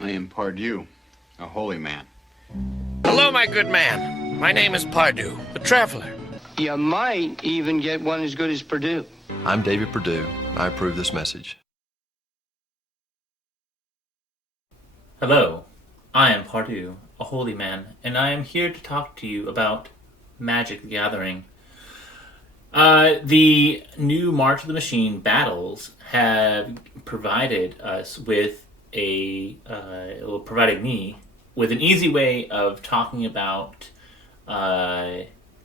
I am Pardieu, a holy man. Hello, my good man. My name is Pardieu, the traveler. You might even get one as good as Purdue. I'm David Perdue. I approve this message. Hello, I am Pardieu, a holy man, and I am here to talk to you about Magic the Gathering. The new March of the Machine battles have provided us with provided me with an easy way of talking about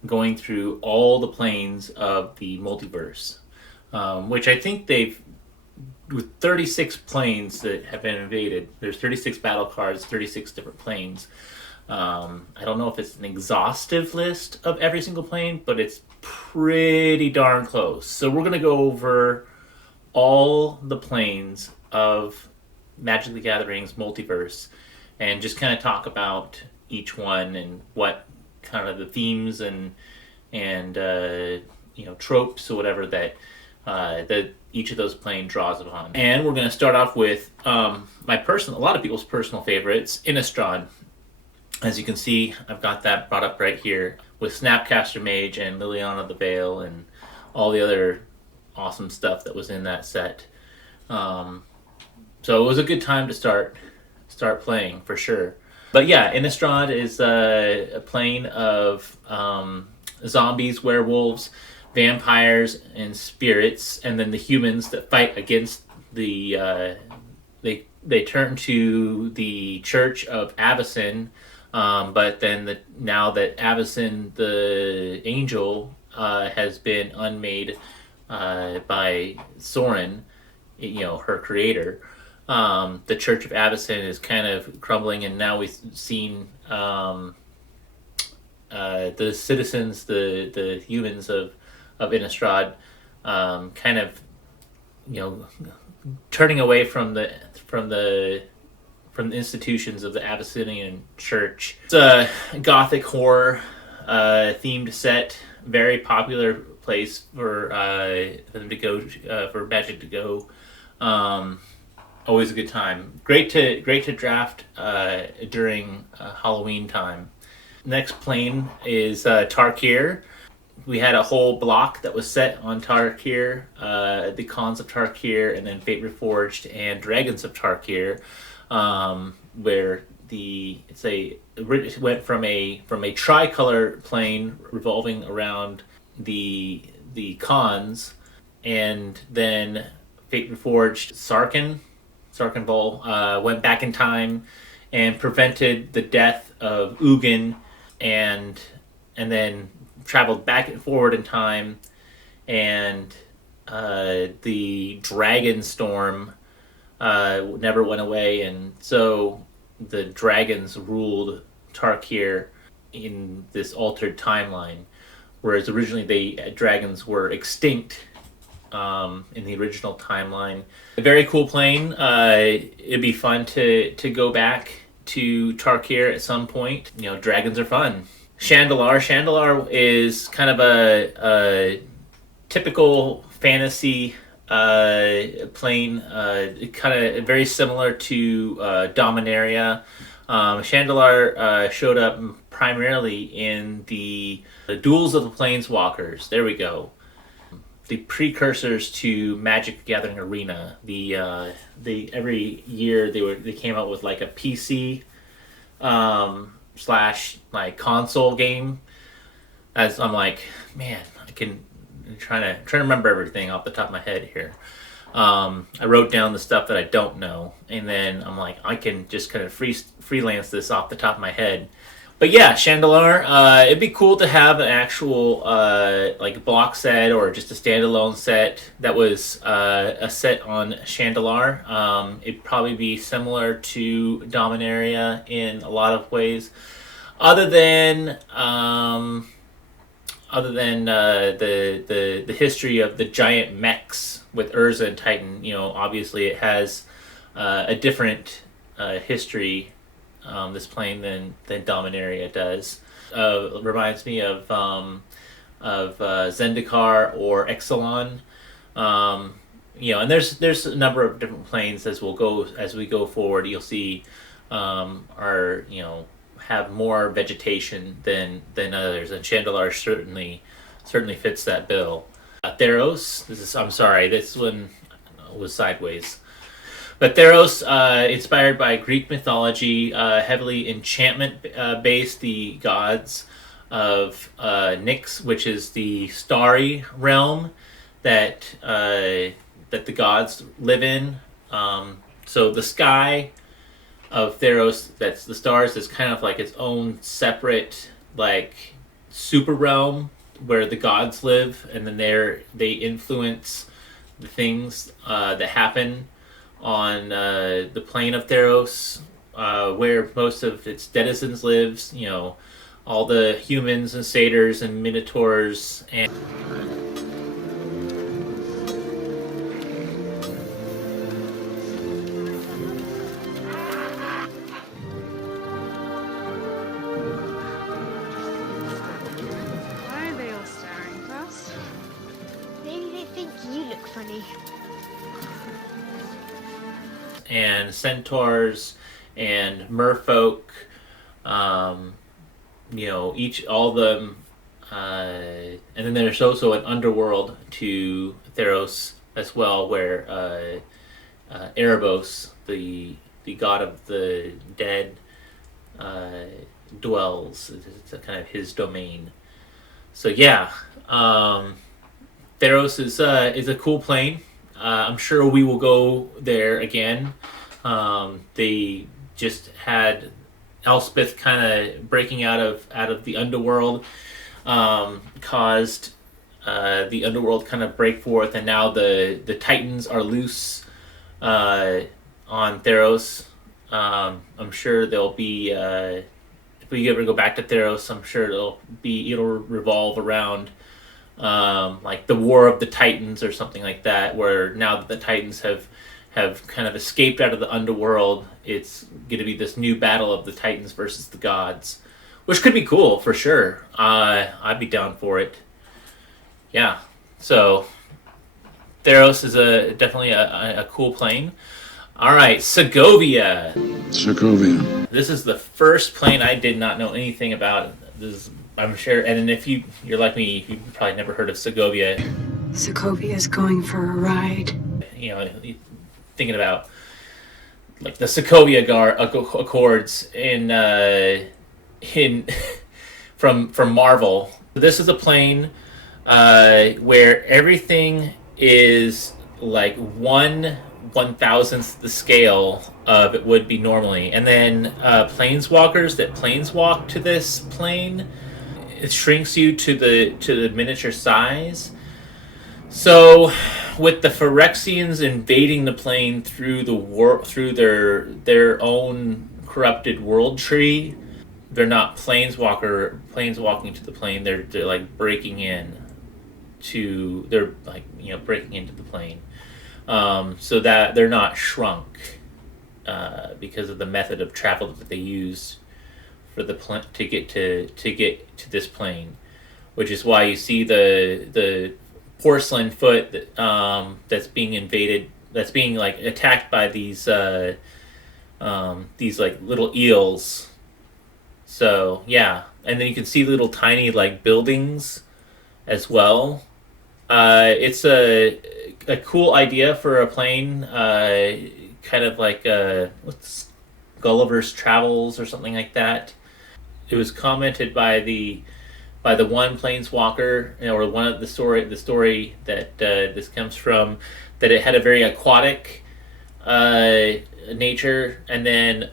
going through all the planes of the multiverse, which I think they've, with 36 planes that have been invaded, there's 36 battle cards, 36 different planes. I don't know if it's an exhaustive list of every single plane, but it's pretty darn close. So we're going to go over all the planes of Magic the Gathering's Multiverse and just kind of talk about each one and what kind of the themes and tropes or whatever that each of those planes draws upon. And we're going to start off with a lot of people's personal favorites, Innistrad. As you can see, I've got that brought up right here with Snapcaster Mage and Liliana the Veil and all the other awesome stuff that was in that set. So it was a good time to start playing for sure. But yeah, Innistrad is a plane of zombies, werewolves, vampires, and spirits, and then the humans that fight against the they turn to the Church of Avacyn, but then now that Avacyn the angel has been unmade by Sorin, her creator, the Church of Avacyn is kind of crumbling, and now we've seen the citizens, the humans of Innistrad, kind of turning away from the institutions of the Abyssinian Church. It's a gothic horror themed set, very popular place for them to go, for Magic to go. Always a good time. Great to draft during Halloween time. Next plane is Tarkir. We had a whole block that was set on Tarkir, the Khans of Tarkir, and then Fate Reforged and Dragons of Tarkir, where it went from a tricolor plane revolving around the Khans, and then Fate Reforged Sarkhan Vol went back in time and prevented the death of Ugin, and then traveled back and forward in time, and the Dragon Storm never went away, and so the dragons ruled Tarkir in this altered timeline, whereas originally the dragons were extinct in the original timeline. A very cool plane. It'd be fun to go back to Tarkir at some point. Dragons are fun. Chandalar is kind of a typical fantasy plane, kind of very similar to Dominaria. Chandalar showed up primarily in the Duels of the Planeswalkers. There we go. The precursors to Magic the Gathering Arena. They every year they came out with like a PC slash like console game. As I'm like, man, I'm trying to remember everything off the top of my head here. I wrote down the stuff that I don't know, and then I'm like, I can just kind of freelance this off the top of my head. But yeah, Chandalar, it'd be cool to have an actual like block set or just a standalone set that was a set on Chandalar. It'd probably be similar to Dominaria in a lot of ways, other than the history of the giant mechs with Urza and Titan. Obviously it has a different history, this plane, than Dominaria does. Reminds me of Zendikar or Exelon. And there's a number of different planes as we go forward. You'll see are have more vegetation than others, and Chandalar certainly fits that bill. Theros, I'm sorry, this one was sideways. But Theros, inspired by Greek mythology, heavily enchantment based, the gods of Nyx, which is the starry realm that that the gods live in. So the sky of Theros, that's the stars, is kind of like its own separate like super realm where the gods live, and then they influence the things that happen on the plane of Theros, where most of its denizens lives. All the humans and satyrs and minotaurs and Why are they all staring at us? Maybe they think you look funny. and centaurs and merfolk, all of them, and then there's also an underworld to Theros as well, where Erebos, the god of the dead, dwells. It's a kind of his domain. So yeah, Theros is a cool plane. I'm sure we will go there again. They just had Elspeth kind of breaking out of the underworld, caused the underworld kind of break forth, and now the Titans are loose on Theros. I'm sure there'll be if we ever go back to Theros, I'm sure it'll revolve around like the War of the Titans or something like that, where now that the Titans have kind of escaped out of the underworld, it's going to be this new battle of the Titans versus the gods, which could be cool for sure. I'd be down for it. Yeah, so Theros is definitely a cool plane. All right, Segovia. Sokovia. This is the first plane I did not know anything about. I'm sure, and if you're like me, you've probably never heard of Segovia. Sokovia's going for a ride. Thinking about like the Sokovia Accords in from Marvel. This is a plane where everything is like 1/1000th the scale of it would be normally, and then planeswalkers that planeswalk to this plane, it shrinks you to the miniature size. So, with the Phyrexians invading the plane through their own corrupted world tree, they're not planeswalking to the plane. They're like breaking in to breaking into the plane, so that they're not shrunk because of the method of travel that they used for the to get to this plane, which is why you see the porcelain foot that's being invaded, that's being like attacked by these like little eels. So yeah, and then you can see little tiny like buildings as well. It's a cool idea for a plane, kind of like what's Gulliver's Travels or something like that. It was commented by the one planeswalker, or one of the story that this comes from, that it had a very aquatic nature, and then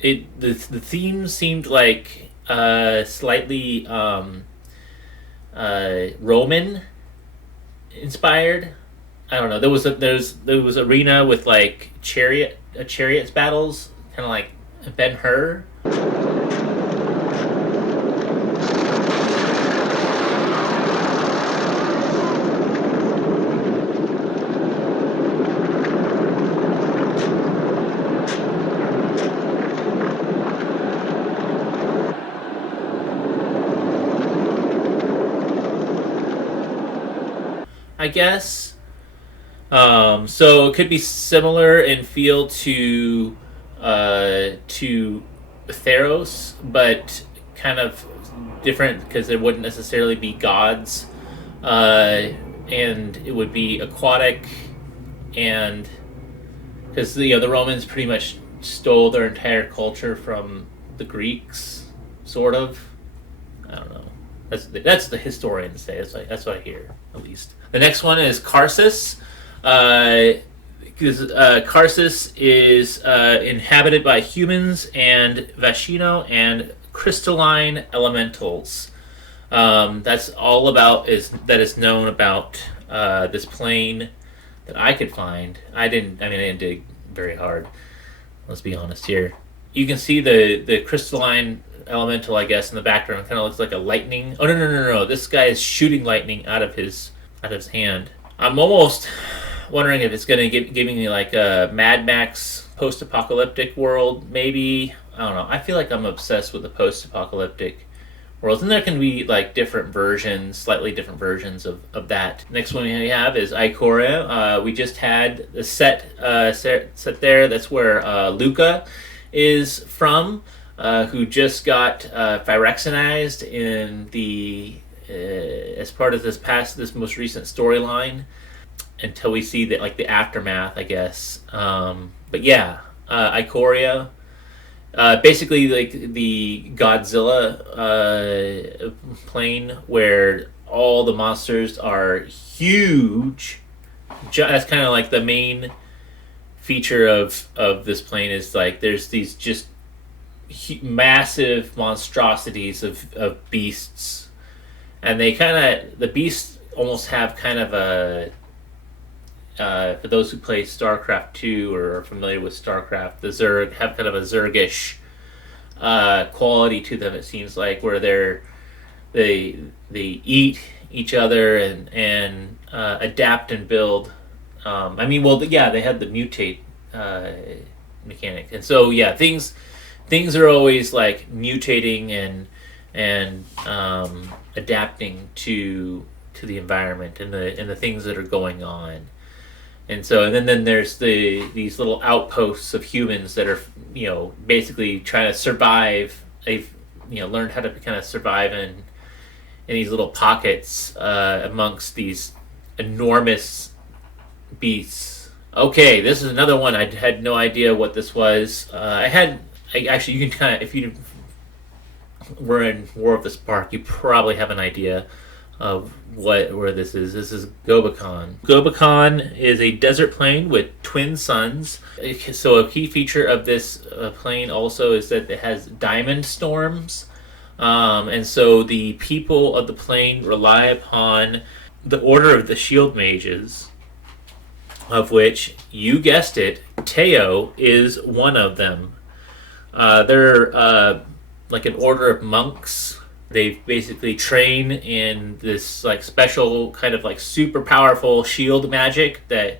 the theme seemed like slightly Roman inspired. I don't know. There was arena with like chariots battles, kind of like Ben-Hur. I guess. So it could be similar in feel to Theros, but kind of different because it wouldn't necessarily be gods, and it would be aquatic, and because the Romans pretty much stole their entire culture from the Greeks, sort of. I don't know. That's the historians say. That's what I hear, at least. The next one is Karsus. Karsus is inhabited by humans and Vashino and crystalline elementals. That's all about that is known about this plane that I could find. I didn't dig very hard. Let's be honest here. You can see the crystalline elemental, I guess, in the background. Kind of looks like a lightning. Oh no! This guy is shooting lightning out of his hand. I'm almost wondering if it's going to giving me like a Mad Max post-apocalyptic world, maybe. I don't know. I feel like I'm obsessed with the post-apocalyptic worlds, and there can be like slightly different versions of that. Next one we have is Ikoria. We just had the set there. That's where Luca is from, who just got Phyrexionized in the as part of this most recent storyline, until we see the aftermath, I guess. But yeah, Ikoria. Basically, like the Godzilla plane, where all the monsters are huge. That's kind of like the main feature of this plane, is like there's these just massive monstrosities of beasts, and the beasts almost have kind of a for those who play StarCraft 2 or are familiar with StarCraft, the Zerg have kind of a Zergish quality to them. It seems like, where they eat each other and adapt and build. They had the mutate mechanic, and so yeah, things are always like mutating and adapting to the environment and the things that are going on. And then there's these little outposts of humans that are, basically trying to survive. They've, learned how to kind of survive in these little pockets amongst these enormous beasts. Okay, this is another one. I had no idea what this was. Actually, you can kind of, if you were in War of the Spark, you probably have an idea of where this is. This is Gobakon. Gobakon is a desert plane with twin suns. So a key feature of this plane also is that it has diamond storms. And so the people of the plane rely upon the Order of the Shield Mages, of which, you guessed it, Teo is one of them. They're like an order of monks. They basically train in this like special kind of like super powerful shield magic that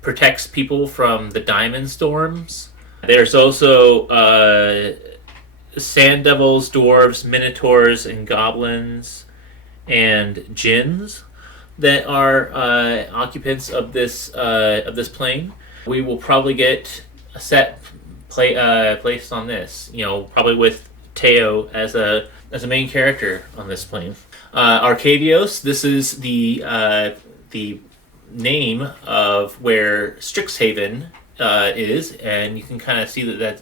protects people from the diamond storms. There's also sand devils, dwarves, minotaurs, and goblins, and jinns that are occupants of this plane. We will probably get a set placed on this, probably with Teo as a main character on this plane. Arcavios, this is the name of where Strixhaven is, and you can kind of see that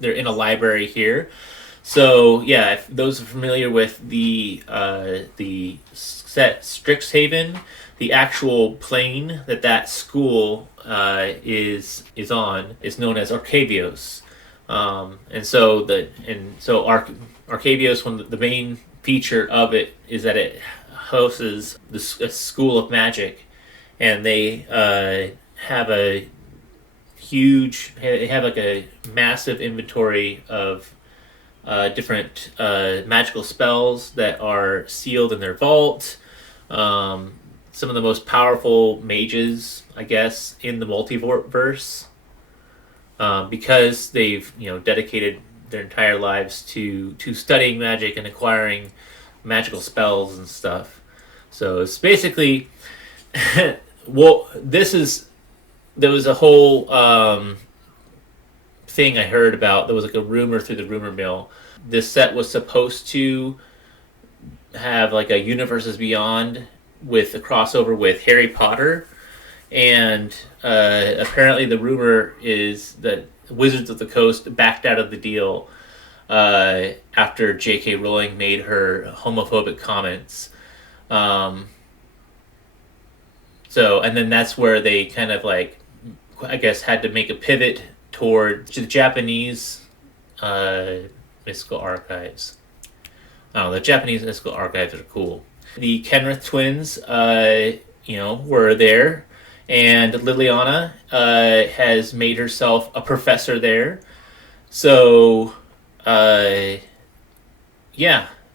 they're in a library here. So yeah, if those are familiar with the set Strixhaven, the actual plane that school is on is known as Arcavios. Arcavios, the main feature of it is that it hosts a school of magic, and they have a massive inventory of different magical spells that are sealed in their vault. Some of the most powerful mages, I guess, in the multiverse. Because they've dedicated their entire lives to studying magic and acquiring magical spells and stuff. So it's basically Well, there was a whole thing I heard about. There was like a rumor through the rumor mill. This set was supposed to have like a Universes Beyond with a crossover with Harry Potter, and apparently the rumor is that Wizards of the Coast backed out of the deal after J.K. Rowling made her homophobic comments. So, and then that's where they kind of like, I guess, had to make a pivot towards the Japanese mystical archives. Oh, the Japanese mystical archives are cool. The Kenrith twins, were there, and Liliana has made herself a professor there. So, yeah.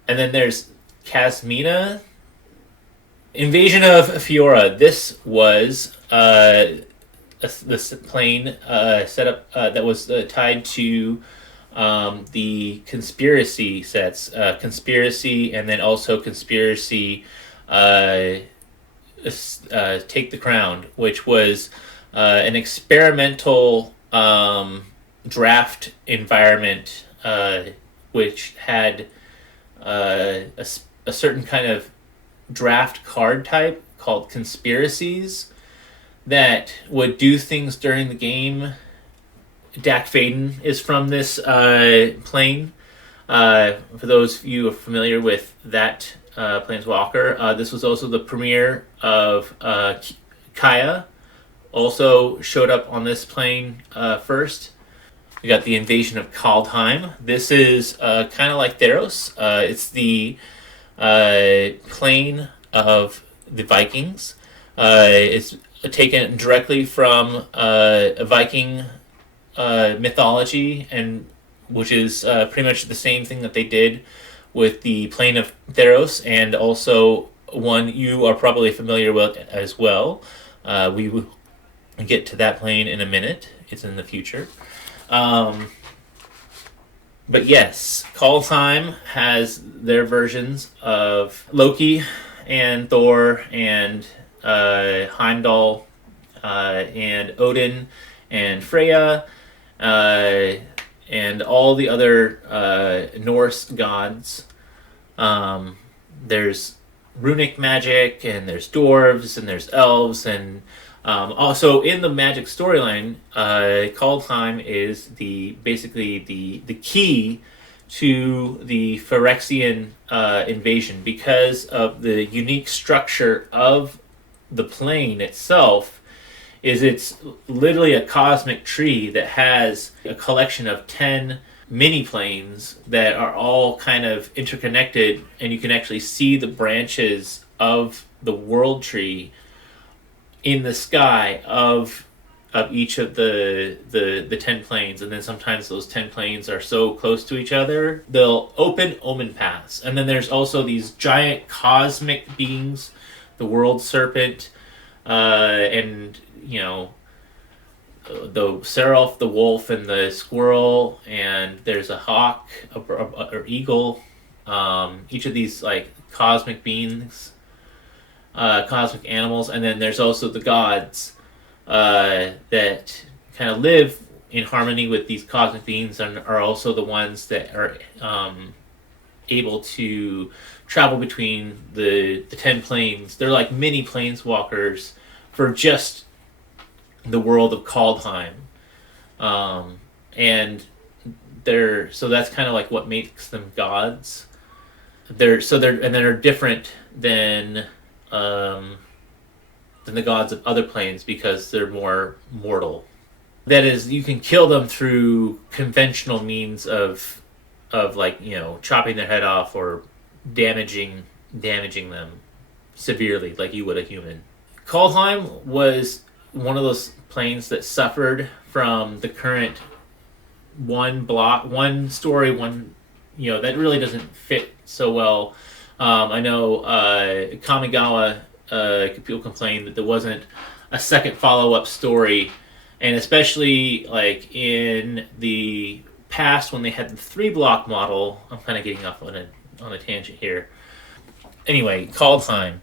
And then there's Casmina. Invasion of Fiora. This was this plane set up that was tied to the conspiracy sets. Conspiracy, and then also Conspiracy Take the Crown, which was an experimental draft environment which had a certain kind of draft card type called conspiracies that would do things during the game. Dak Faden is from this plane. For those of you who are familiar with that Planeswalker, this was also the premiere of Kaya. Also showed up on this plane first. We got the invasion of Kaldheim. This is kind of like Theros. It's the plane of the Vikings. It's taken directly from a Viking mythology, and which is pretty much the same thing that they did with the plane of Theros, and also one you are probably familiar with as well. We will get to that plane in a minute. It's in the future. But yes, Kaldheim has their versions of Loki and Thor and Heimdall and Odin and Freya and all the other Norse gods. There's runic magic, and there's dwarves, and there's elves, and also in the Magic storyline, Kaldheim is basically the key to the Phyrexian invasion, because of the unique structure of the plane itself. It's literally a cosmic tree that has a collection of 10 mini planes that are all kind of interconnected, and you can actually see the branches of the world tree in the sky of each of the 10 planes. And then sometimes those 10 planes are so close to each other, they'll open omen paths. And then there's also these giant cosmic beings, the world serpent, and the Seraph, the wolf, and the squirrel, and there's a hawk or eagle. Each of these like cosmic beings, cosmic animals, and then there's also the gods that kind of live in harmony with these cosmic beings, and are also the ones that are able to travel between the 10 planes. They're like mini planeswalkers for just the world of Kaldheim, and so that's kind of like what makes them gods. They're different than the gods of other planes, because they're more mortal. That is, you can kill them through conventional means of like chopping their head off or damaging them severely, like you would a human. Kaldheim was one of those planes that suffered from the current one story, that really doesn't fit so well. I know Kamigawa, people complained that there wasn't a second follow-up story, and especially like in the past when they had the 3-block model. I'm kind of getting off on a tangent here. Anyway, Kaldheim.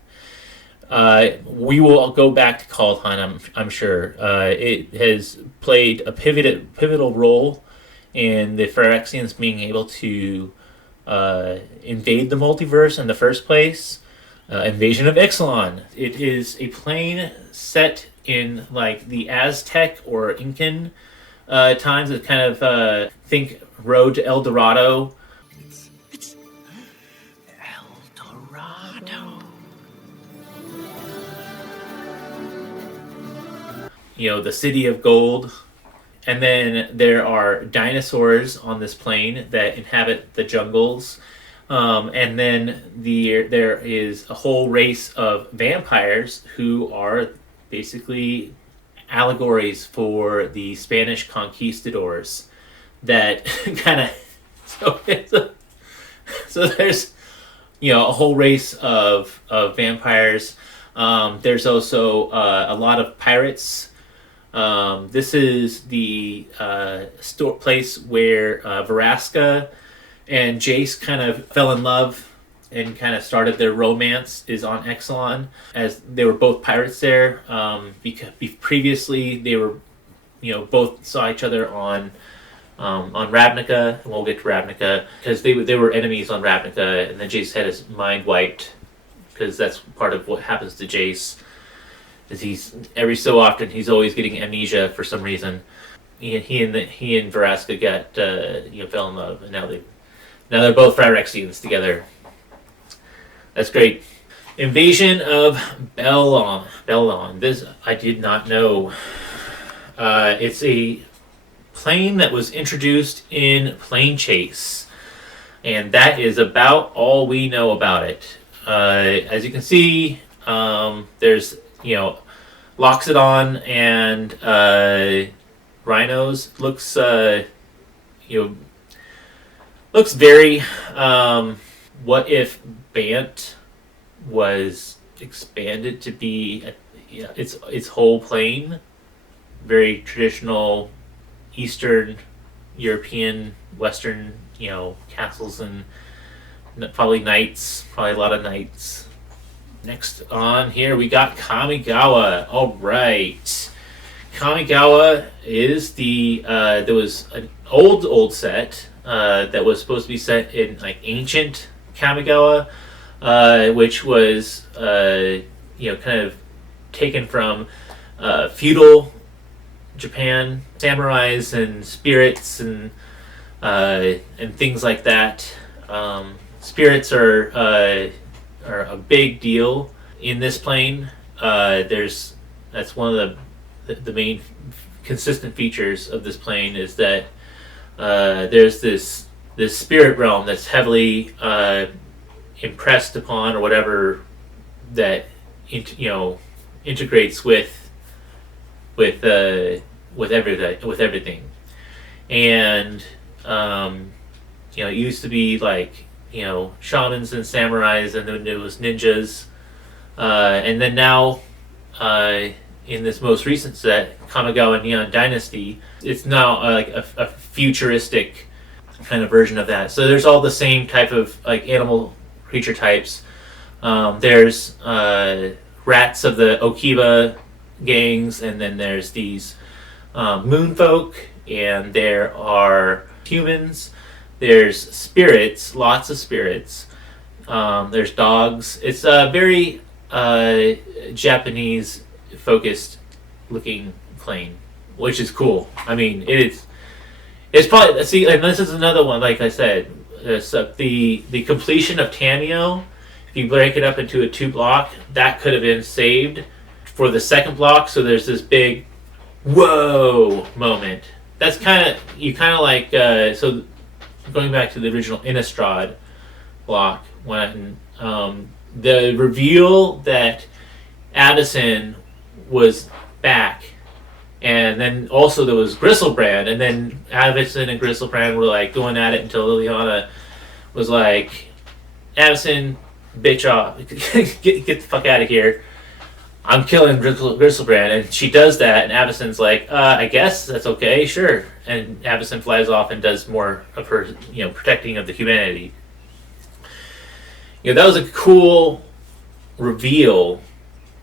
We will go back to Called Hunt, I'm sure. It has played a pivotal role in the Phyrexians being able to invade the multiverse in the first place. Invasion of Ixalan. It is a plane set in like the Aztec or Incan times. It's kind of think Road to El Dorado. It's El Dorado. You know, the City of Gold. And then there are dinosaurs on this plane that inhabit the jungles. And then there is a whole race of vampires who are basically allegories for the Spanish conquistadors that kind of... So there's, you know, a whole race of vampires. There's also a lot of pirates. This is the place where Veraska and Jace kind of fell in love and kind of started their romance is on Ixalan, as they were both pirates there. Because previously they were, you know, both saw each other on Ravnica, and we'll get to Ravnica, because they were enemies on Ravnica, and then Jace had his mind wiped, because that's part of what happens to Jace. Is he's every so often he's always getting amnesia for some reason. He and Veraska got fell in love, and now they're both Phyrexians together. That's great. Invasion of Belon. This I did not know. It's a plane that was introduced in Plane Chase, and that is about all we know about it. As you can see, there's Loxodon and Rhinos. Looks very. What if Bant was expanded to be its whole plane? Very traditional Eastern European, Western, castles and probably knights. Probably a lot of knights. Next on here, we got Kamigawa. All right. Kamigawa is there was an old set that was supposed to be set in like ancient Kamigawa, which was kind of taken from feudal Japan, samurais and spirits and things like that. Spirits are a big deal in this plane. That's one of the main consistent features of this plane is that there's this spirit realm that's heavily impressed upon or whatever that integrates with everything, and it used to be like shamans and samurais, and then it was ninjas, and then now in this most recent set, Kamigawa Neon Dynasty, it's now like a futuristic kind of version of that. So there's all the same type of like animal creature types. There's rats of the Okiba gangs, and then there's these moonfolk, and there are humans. There's spirits, lots of spirits. There's dogs. It's a very Japanese-focused looking plane, which is cool. I mean, it's probably... See, and this is another one, like I said. The completion of Tamio, if you break it up into a 2-block, that could have been saved for the second block, so there's this big whoa moment. That's kind of like... so going back to the original Innistrad block, when the reveal that Addison was back, and then also there was Gristlebrand, and then Addison and Gristlebrand were like going at it until Liliana was like, Addison, bitch off, get the fuck out of here. I'm killing Gristlebrand, and she does that, and Addison's like, I guess that's okay, sure. And Addison flies off and does more of her, protecting of the humanity. That was a cool reveal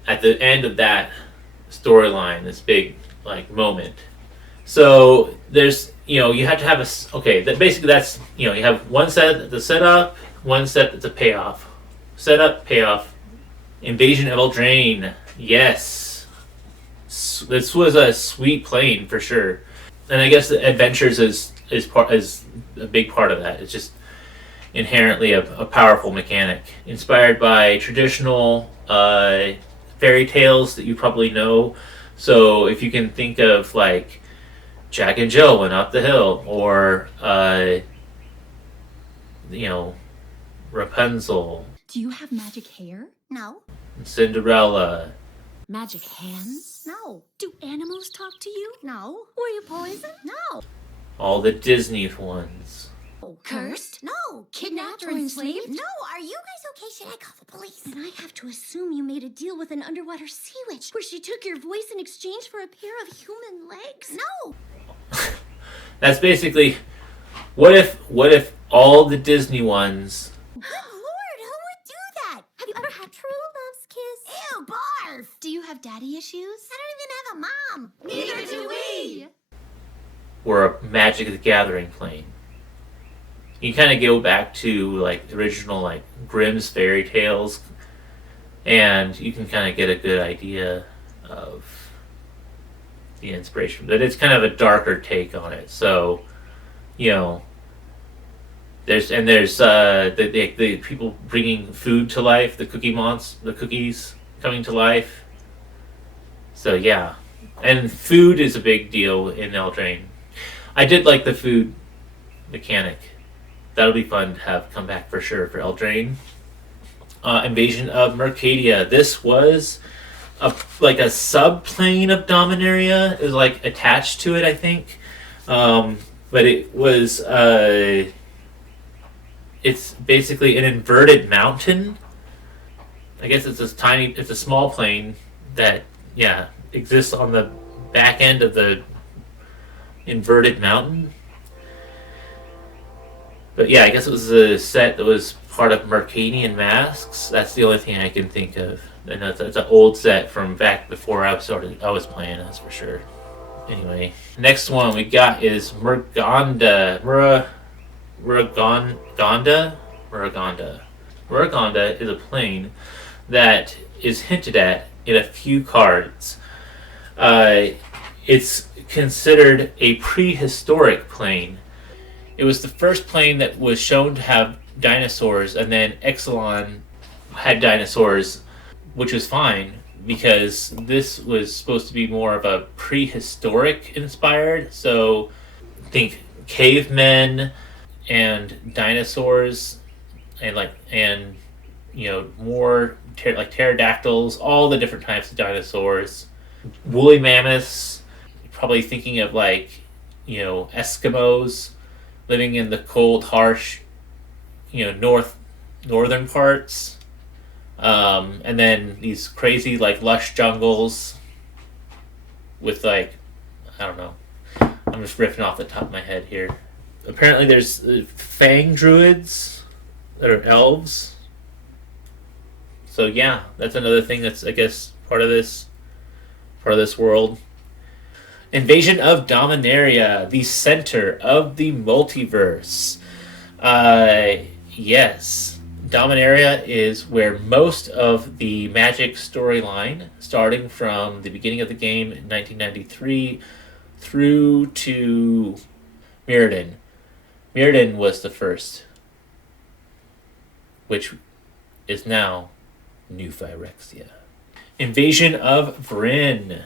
at the end of that storyline, this big like moment. So there's you have to have basically that's you have one set that's a setup, one set that's a payoff. Setup, payoff. Invasion of Eldraine. Yes. This was a sweet plane for sure. And I guess the adventures is a big part of that. It's just inherently a powerful mechanic. Inspired by traditional fairy tales that you probably know. So if you can think of like Jack and Jill went up the hill, or Rapunzel, Do you have magic hair? No. Cinderella. Magic hands? No. Do animals talk to you? No. Were you poisoned? No. All the Disney ones. Cursed? No. Kidnapped or enslaved? No. Are you guys okay? Should I call the police? Then I have to assume you made a deal with an underwater sea witch where she took your voice in exchange for a pair of human legs? No. That's basically what if all the Disney ones. Good Lord, who would do that? Have you ever had true love's kiss? Ew, barf. Do you have daddy issues? I don't even have a mom. Neither do we. Were a Magic the Gathering plane. You kind of go back to like original like Grimm's fairy tales, and you can kind of get a good idea of the inspiration. But it's kind of a darker take on it. So, there's the people bringing food to life, the cookies coming to life. So yeah, and food is a big deal in Eldraine. I did like the food mechanic. That'll be fun to have come back for sure for Eldraine. Invasion of Mercadia. This was a subplane of Dominaria. It was like attached to it, I think. But it was it's basically an inverted mountain. I guess it's a small plane that exists on the back end of the inverted mountain. But yeah, I guess it was a set that was part of Mercadian Masks. That's the only thing I can think of. And that's an old set from back before I was playing, that's for sure. Anyway, next one we got is Muraganda. Muraganda is a plane that is hinted at in a few cards. It's considered a prehistoric plane. It was the first plane that was shown to have dinosaurs, and then Exelon had dinosaurs, which was fine because this was supposed to be more of a prehistoric inspired. So think cavemen and dinosaurs, and more like pterodactyls, all the different types of dinosaurs, woolly mammoths. Probably thinking of Eskimos living in the cold, harsh, northern parts, and then these crazy lush jungles with I don't know. I'm just riffing off the top of my head here. Apparently, there's fang druids that are elves. So yeah, that's another thing that's I guess part of this world. Invasion of Dominaria, the center of the multiverse. Yes, Dominaria is where most of the Magic storyline, starting from the beginning of the game in 1993 through to Mirrodin. Mirrodin was the first, which is now New Phyrexia. Invasion of Vryn.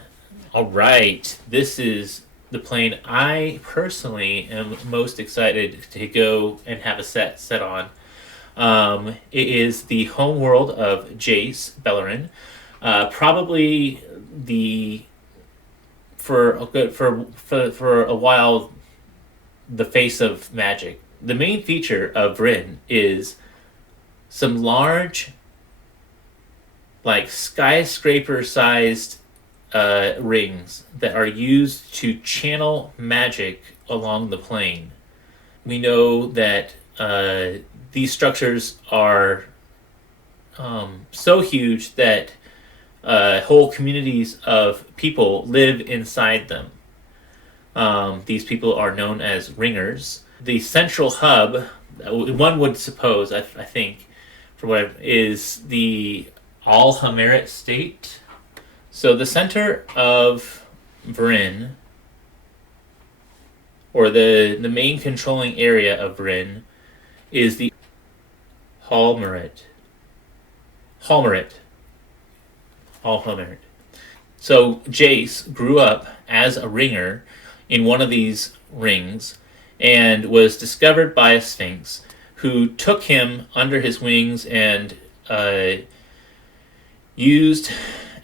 Alright, this is the plane I personally am most excited to go and have a set on. It is the home world of Jace Beleren. Probably for a while the face of Magic. The main feature of Vryn is some large, skyscraper-sized rings that are used to channel magic along the plane. We know that these structures are so huge that whole communities of people live inside them. These people are known as ringers. The central hub, one would suppose, I think, is the Al-Hamirit state. So the center of Vryn, or the main controlling area of Vryn, is the Al-Hamirit. Al-Hamirit. So Jace grew up as a ringer in one of these rings and was discovered by a Sphinx who took him under his wings and used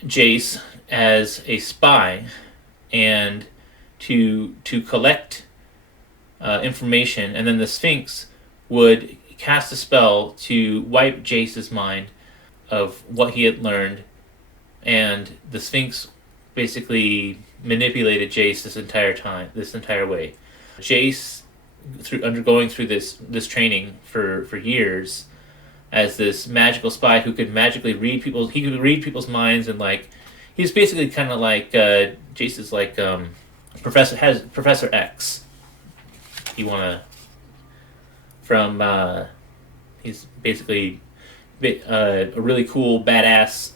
Jace as a spy and to collect information, and then the Sphinx would cast a spell to wipe Jace's mind of what he had learned, and the Sphinx basically manipulated Jace this entire way. Jace, undergoing through this training for years as this magical spy who could magically read people's minds, and like he's basically kind of like Jace is like Professor X. If you wanna he's basically a really cool badass.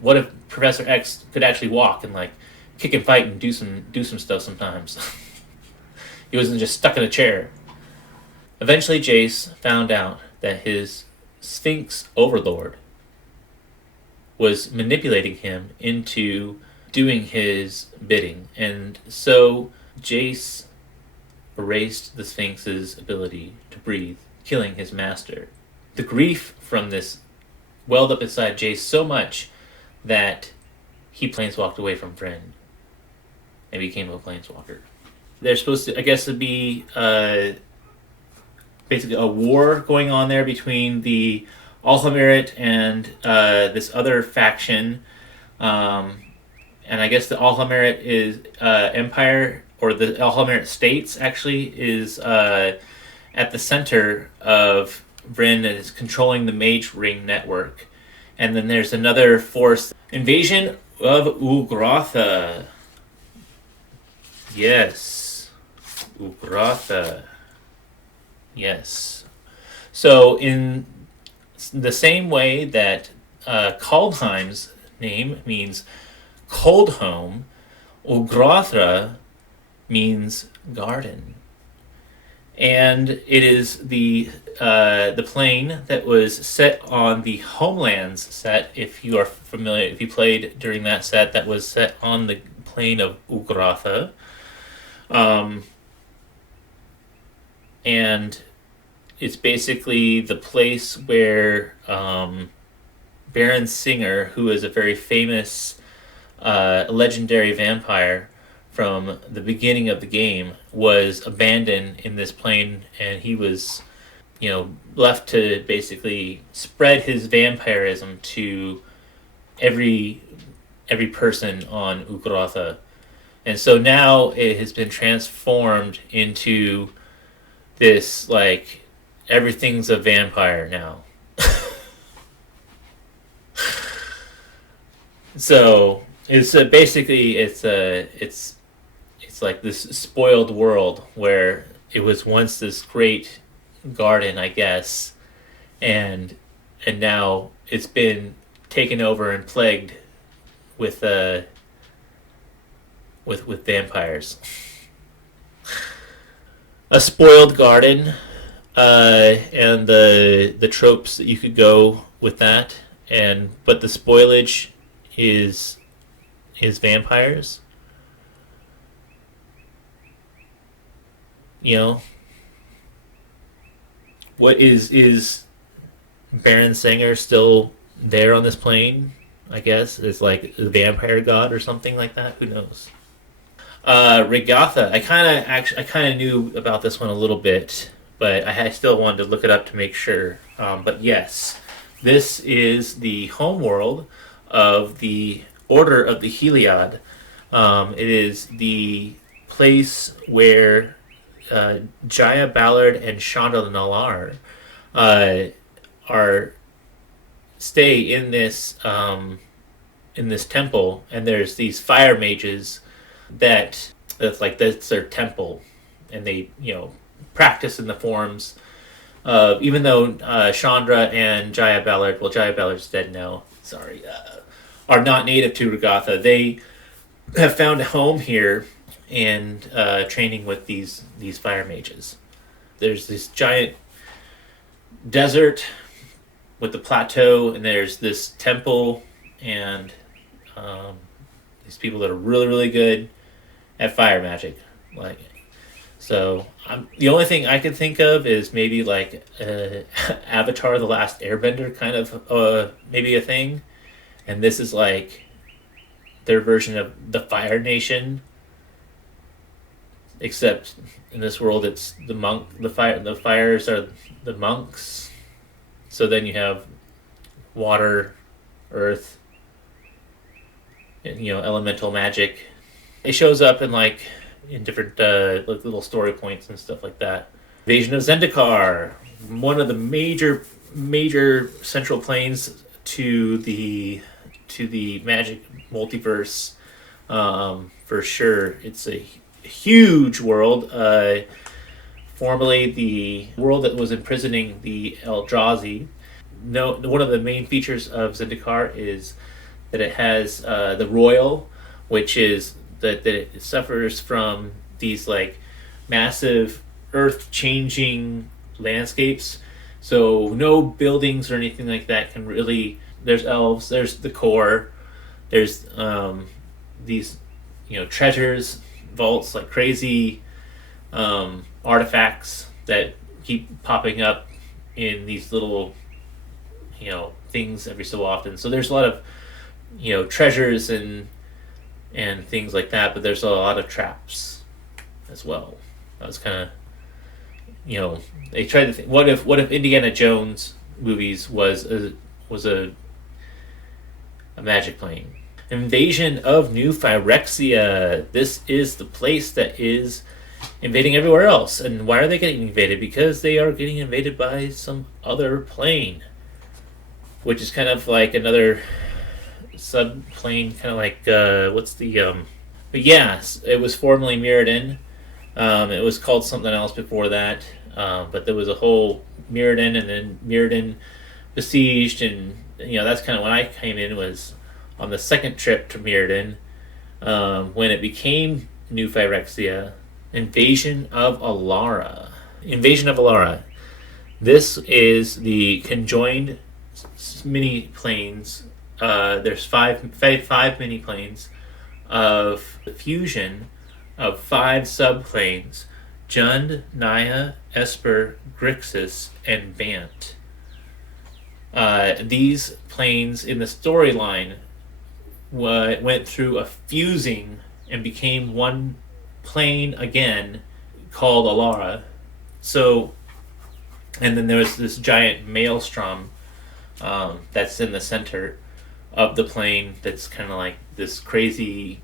What if Professor X could actually walk and like kick and fight and do some stuff sometimes? He wasn't just stuck in a chair. Eventually, Jace found out that his Sphinx overlord was manipulating him into doing his bidding, and so Jace erased the Sphinx's ability to breathe, killing his master. The grief from this welled up inside Jace so much that he planeswalked away from Vryn and became a planeswalker. There's supposed to, I guess, to be basically a war going on there between the Al-Hamirit and this other faction. And I guess the Al-Hamirit is Empire, or the Al-Hamirit States actually is at the center of Vryn and is controlling the Mage Ring network. And then there's another force, Invasion of Ugrotha. Yes. Ugrotha. Yes. So in the same way that Kaldheim's name means cold home, Ugrotha means garden. And it is the plane that was set on the Homelands set. If you are familiar, if you played during that set, that was set on the plane of Ugrotha. And it's basically the place where Baron Singer, who is a very famous legendary vampire from the beginning of the game, was abandoned in this plane, and he was, left to basically spread his vampirism to every person on Ugrotha. And so now it has been transformed into this, like, everything's a vampire now. So it's basically it's like this spoiled world where it was once this great garden, I guess, and now it's been taken over and plagued with vampires. A spoiled garden, and the tropes that you could go with that, but the spoilage is vampires. What is Baron Singer still there on this plane? I guess it's like the vampire god or something like that. Who knows? Regatha. I kind of knew about this one a little bit, but I still wanted to look it up to make sure. But yes, this is the homeworld of the Order of the Heliod. It is the place where Jaya Ballard and Shonda Nalaar stay in this in this temple, and there's these fire mages that's their temple, and they practice in the forms of, even though Chandra and Jaya Ballard, well, Jaya Ballard's dead now, sorry, are not native to Regatha. They have found a home here and training with these fire mages. There's this giant desert with the plateau, and there's this temple, and these people that are really, really good at fire magic. So the only thing I could think of is maybe like Avatar: The Last Airbender kind of maybe a thing, and this is like their version of the Fire Nation, except in this world it's the fires are the monks. So then you have water, earth, and, elemental magic. It shows up in different little story points and stuff like that. Invasion of Zendikar, one of the major central planes to the magic multiverse, for sure. It's a huge world. Formerly the world that was imprisoning the Eldrazi. One of the main features of Zendikar is that it has the Royal, which is that it suffers from these massive earth-changing landscapes. So no buildings or anything like that can really. There's elves. There's the core. There's these treasures, vaults, crazy artifacts that keep popping up in these little things every so often. So there's a lot of treasures and things like that, but there's a lot of traps as well. That was kind of they tried to think, what if Indiana Jones movies was a magic plane. Invasion of New Phyrexia. This is the place that is invading everywhere else. And why are they getting invaded? Because they are getting invaded by some other plane, which is kind of like another subplane, kind of like but yes, it was formerly Mirrodin. It was called something else before that, but there was a whole Mirrodin, and then Mirrodin besieged, and that's kind of when I came in, was on the second trip to Mirrodin, when it became New Phyrexia. Invasion of Alara. This is the conjoined mini planes. There's five mini planes of the fusion of 5 subplanes: Jund, Naya, Esper, Grixis, and Bant. These planes in the storyline went through a fusing and became one plane again, called Alara. So, and then there was this giant maelstrom that's in the center of the plane, that's kind of like this crazy,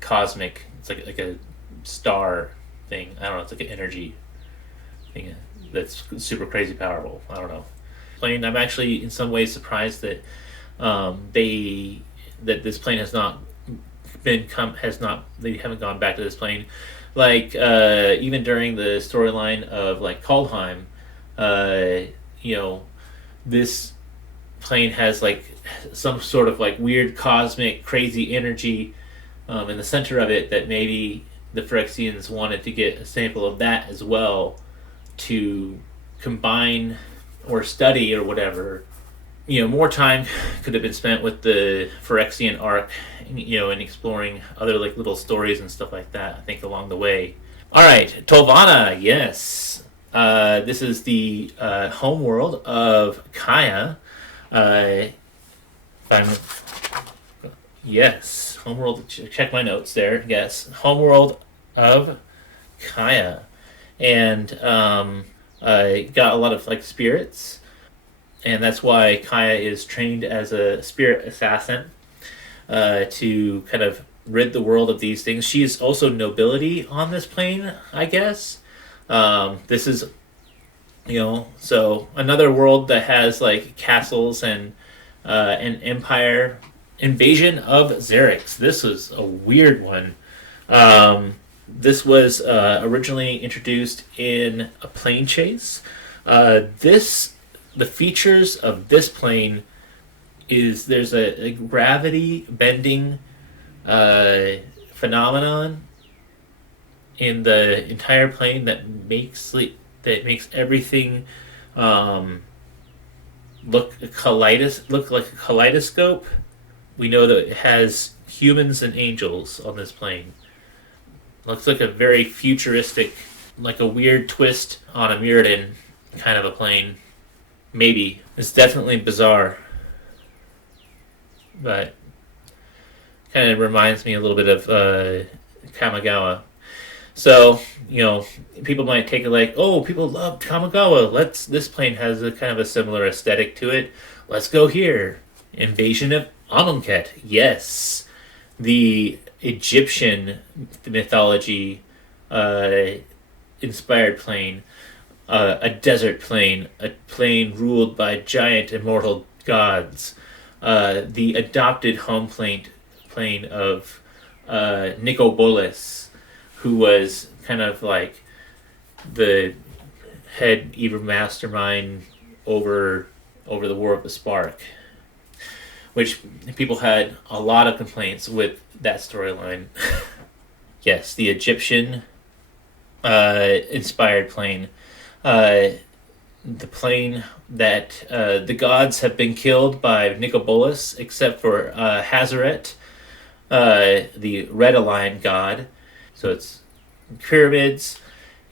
cosmic, it's like a star thing. I don't know, it's like an energy thing that's super crazy powerful. I don't know. Plane, I'm actually in some ways surprised that that this plane has not they haven't gone back to this plane. Even during the storyline of Kaldheim, this plane has some sort of weird cosmic crazy energy in the center of it, that maybe the Phyrexians wanted to get a sample of that as well, to combine or study or whatever. More time could have been spent with the Phyrexian arc, and exploring other little stories and stuff like that, I think, along the way. Alright, Tolvana, yes. This is the homeworld of Kaya. Yes, homeworld, check my notes there, yes. Homeworld of Kaya. And got a lot of spirits. And that's why Kaya is trained as a spirit assassin, to kind of rid the world of these things. She is also nobility on this plane, I guess. This is, so another world that has castles and an empire Invasion of Xerix. This was a weird one. This was originally introduced in a plane chase. The features of this plane is there's a gravity bending phenomenon in the entire plane that makes everything look like a kaleidoscope. We know that it has humans and angels on this plane. Looks like a very futuristic, like a weird twist on a Mirrodin kind of a plane. Maybe. It's definitely bizarre. But kind of reminds me a little bit of Kamigawa. So, people might take it like, oh, people loved Kamigawa. This plane has a kind of a similar aesthetic to it. Let's go here. Invasion of Amonkhet. Yes. The Egyptian mythology inspired plane. A desert plane. A plane ruled by giant immortal gods. The adopted home plane of Nicobolus, who was kind of like the head evil mastermind over the War of the Spark, which people had a lot of complaints with that storyline. Yes, the Egyptian inspired plane. The plane that the gods have been killed by Nicobolus, except for Hazaret, the Red Aligned god. So it's pyramids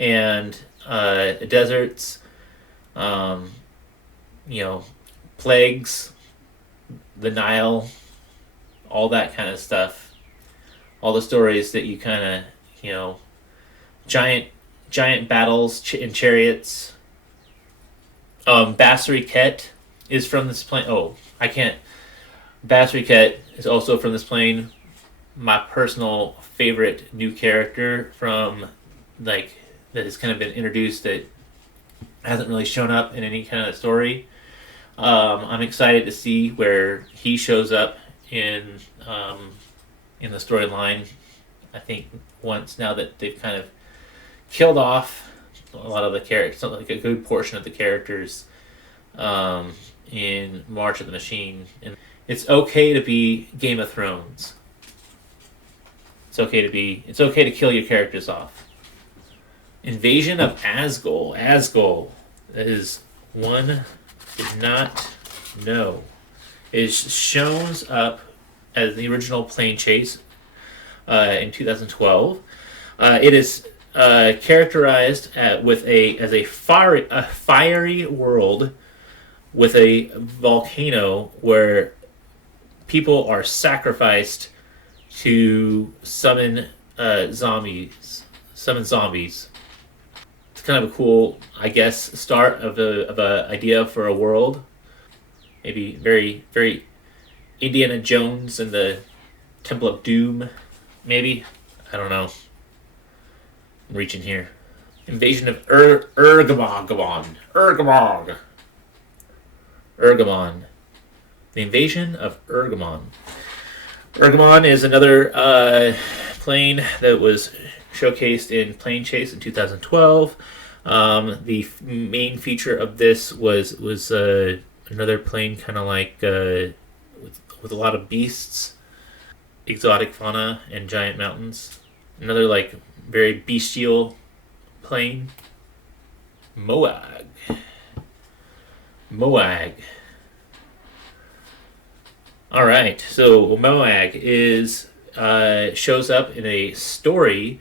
and deserts, plagues, the Nile, all that kind of stuff. All the stories that you kind of, giant battles in chariots. Basri Ket is from this plane. Oh, I can't. Basri Ket is also from this plane. My personal favorite new character from, that has kind of been introduced that hasn't really shown up in any kind of story. I'm excited to see where he shows up in the storyline. I think once now that they've kind of killed off a lot of the characters, like a good portion of the characters in March of the Machine. And it's okay to be Game of Thrones. It's okay to kill your characters off. Invasion of Asgol. Asgol, that is one did not know. It shows up as the original plane chase in 2012. It is characterized as a fiery world with a volcano where people are sacrificed to summon zombies. It's kind of a cool, I guess, start of a idea for a world. Maybe very, very Indiana Jones and the Temple of Doom. Maybe, I don't know. I'm reaching here. Invasion of Ergamon. The Invasion of Ergamon. Ergamon is another plane that was showcased in Plane Chase in 2012. The main feature of this was another plane kind of like with a lot of beasts, exotic fauna, and giant mountains. Another like very bestial plane. Moag. All right, so Moag is shows up in a story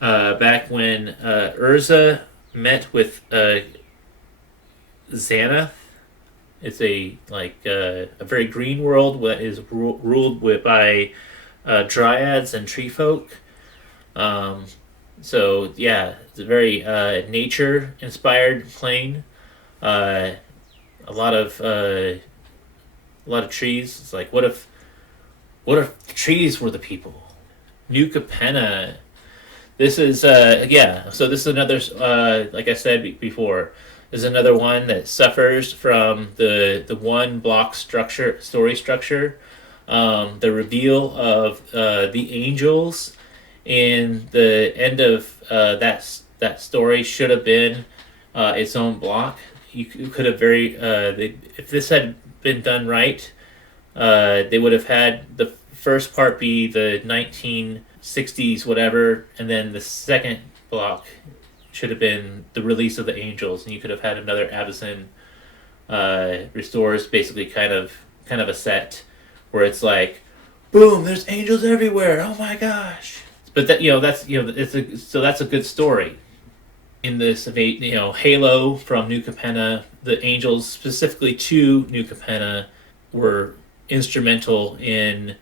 back when Urza met with Xanath. It's a very green world that is ruled by dryads and tree folk. So yeah, it's a very nature inspired plane. A lot of trees. It's like, what if the trees were the people? New Capenna. This is so this is another like I said before, is another one that suffers from the one block story structure. The reveal of the angels in the end of that story should have been its own block. You could have if this had been done right, they would have had the first part be the 1960s whatever, and then the second block should have been the release of the angels, and you could have had another Avacyn restores, basically kind of a set where it's like, boom, there's angels everywhere. Oh my gosh! But that's a good story. In this, Halo from New Capenna, the angels specifically to New Capenna were instrumental in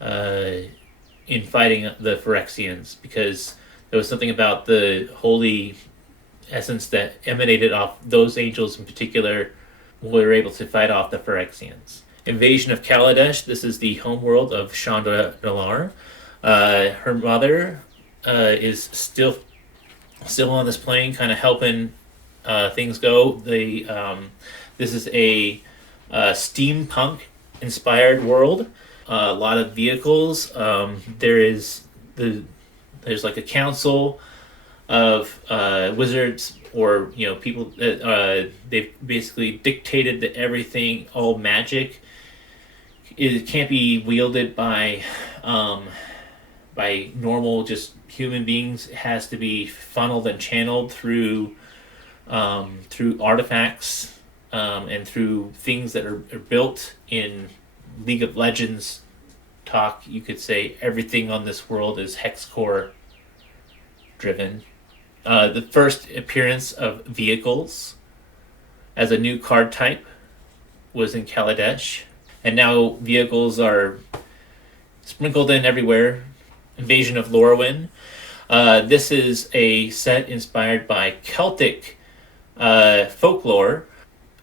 fighting the Phyrexians, because there was something about the holy essence that emanated off those angels in particular when we were able to fight off the Phyrexians. Invasion of Kaladesh. This is the homeworld of Chandra Nalar. Her mother is still on this plane, kind of helping things go. This is a steampunk inspired world. A lot of vehicles. There's like a council of wizards, or people that they've basically dictated that everything, all magic, it can't be wielded by normal just human beings. It has to be funneled and channeled through artifacts and through things that are built in League of Legends talk. You could say everything on this world is hex core driven. The first appearance of vehicles as a new card type was in Kaladesh, and now vehicles are sprinkled in everywhere. Invasion of Lorwyn. This is a set inspired by Celtic folklore,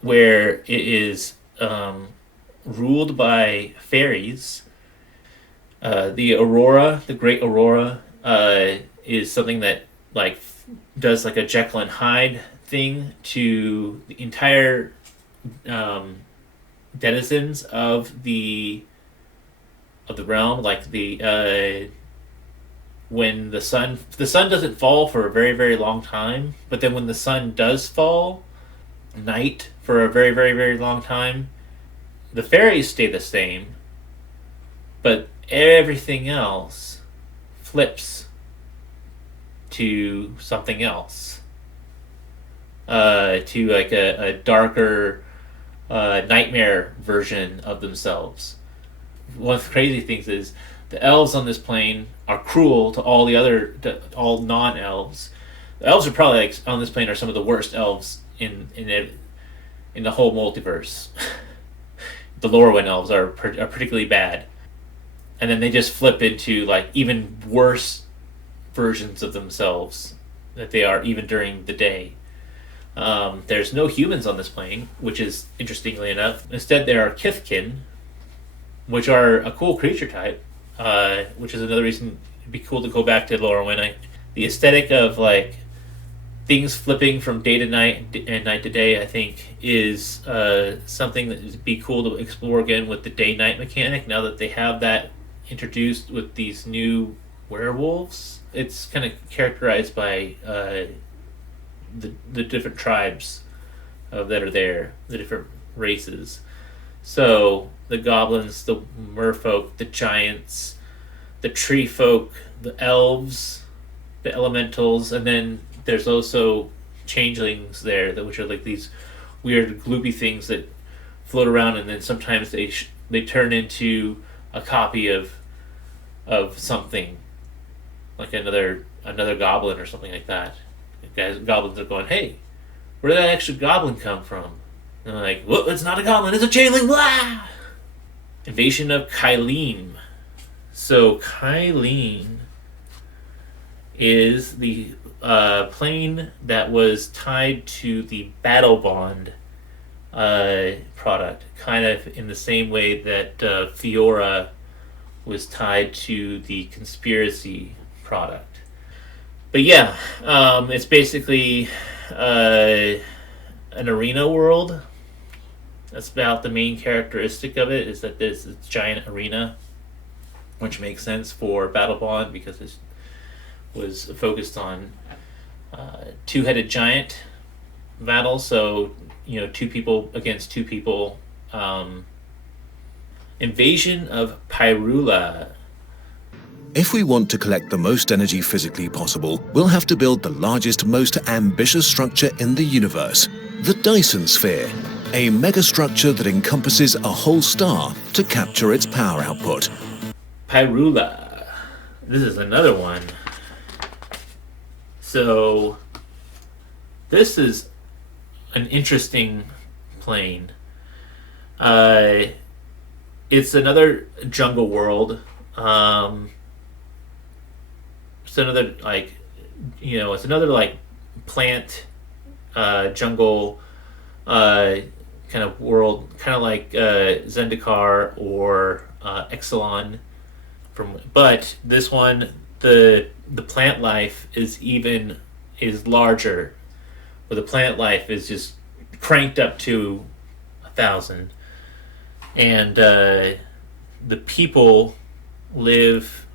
where it is ruled by fairies. The Aurora, the Great Aurora, is something that does like a Jekyll and Hyde thing to the entire denizens of the realm. Like when the sun doesn't fall for a very, very long time, but then when the sun does fall, night for a very, very, very long time, the fairies stay the same, but everything else flips to something else, to like a darker nightmare version of themselves. One of the crazy things is the elves on this plane are cruel to all all non-elves. The elves are probably on this plane are some of the worst elves in the whole multiverse. The Lorwyn elves are particularly bad, and then they just flip into even worse versions of themselves that they are even during the day. There's no humans on this plane, which is interestingly enough. Instead, there are Kithkin, which are a cool creature type, which is another reason it'd be cool to go back to Lorwyn. The aesthetic of things flipping from day to night and night to day, I think, is something that would be cool to explore again with the day-night mechanic, now that they have that introduced with these new werewolves. It's kind of characterized by the different tribes that are there, the different races. So the goblins, the merfolk, the giants, the tree folk, the elves, the elementals, and then there's also changelings there, which are these weird gloopy things that float around, and then sometimes they turn into a copy of something, like another goblin or something like that. Goblins are going, hey, where did that extra goblin come from? And they're like, well, it's not a goblin, it's a changeling, blah! Invasion of Kylene. So Kylene is the plane that was tied to the Battle Bond product, kind of in the same way that Fiora was tied to the Conspiracy product. But yeah, it's basically an arena world That's about the main characteristic of it, is that this is giant arena, which makes sense for Battlebond because it was focused on two-headed giant battle. So, two people against two people. Invasion of Pyrula. If we want to collect the most energy physically possible, we'll have to build the largest, most ambitious structure in the universe, the Dyson Sphere, a megastructure that encompasses a whole star to capture its power output. Pyrula. This is another one. So, this is an interesting plane. It's another jungle world. It's another it's another plant, jungle, kind of world, kind of like Zendikar or Exelon. But this one, the plant life is larger, where the plant life is just cranked up to 1,000, and the people live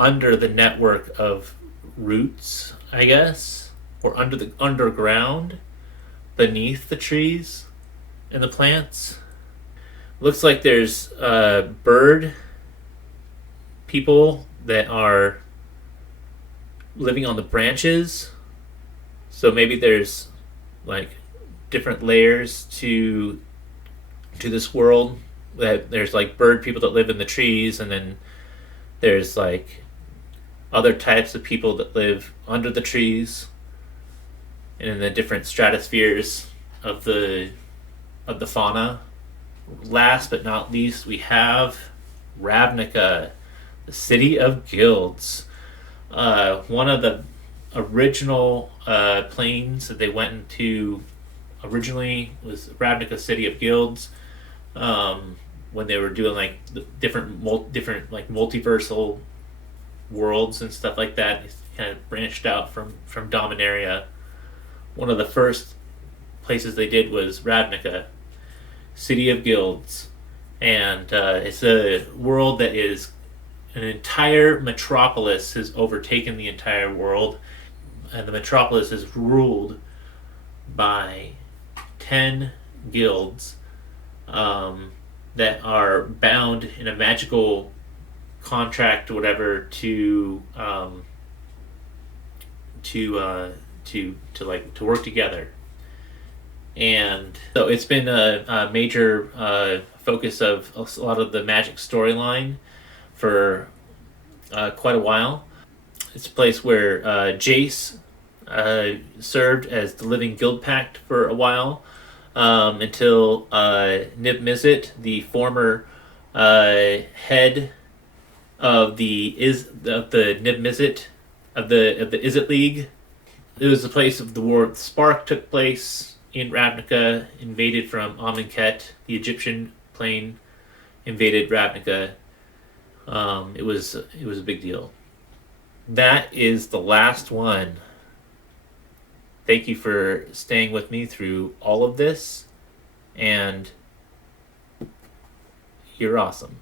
under the network of roots, I guess, or under the underground, beneath the trees and the plants. Looks like there's bird people that are living on the branches. So maybe there's different layers to this world. That there's bird people that live in the trees, and then there's other types of people that live under the trees and in the different stratospheres of the fauna. Last but not least, we have Ravnica, the City of Guilds. One of the original planes that they went into originally was Ravnica, City of Guilds. When they were doing the different multiversal worlds and stuff like that, it's kind of branched out from Dominaria. One of the first places they did was Ravnica, City of Guilds, and it's a world that is an entire metropolis has overtaken the entire world, and the metropolis is ruled by 10 guilds that are bound in a magical contract or whatever to work together. And so it's been a major focus of a lot of the Magic storyline for quite a while. It's a place where Jace served as the Living Guild Pact for a while, until Nib Mizzet, the former head of the Nib Mizzet of the Izzet League. It was the place of the war of Spark took place in Ravnica, invaded from Amonkhet. The Egyptian plane invaded Ravnica. It was a big deal. That is the last one. Thank you for staying with me through all of this, and you're awesome.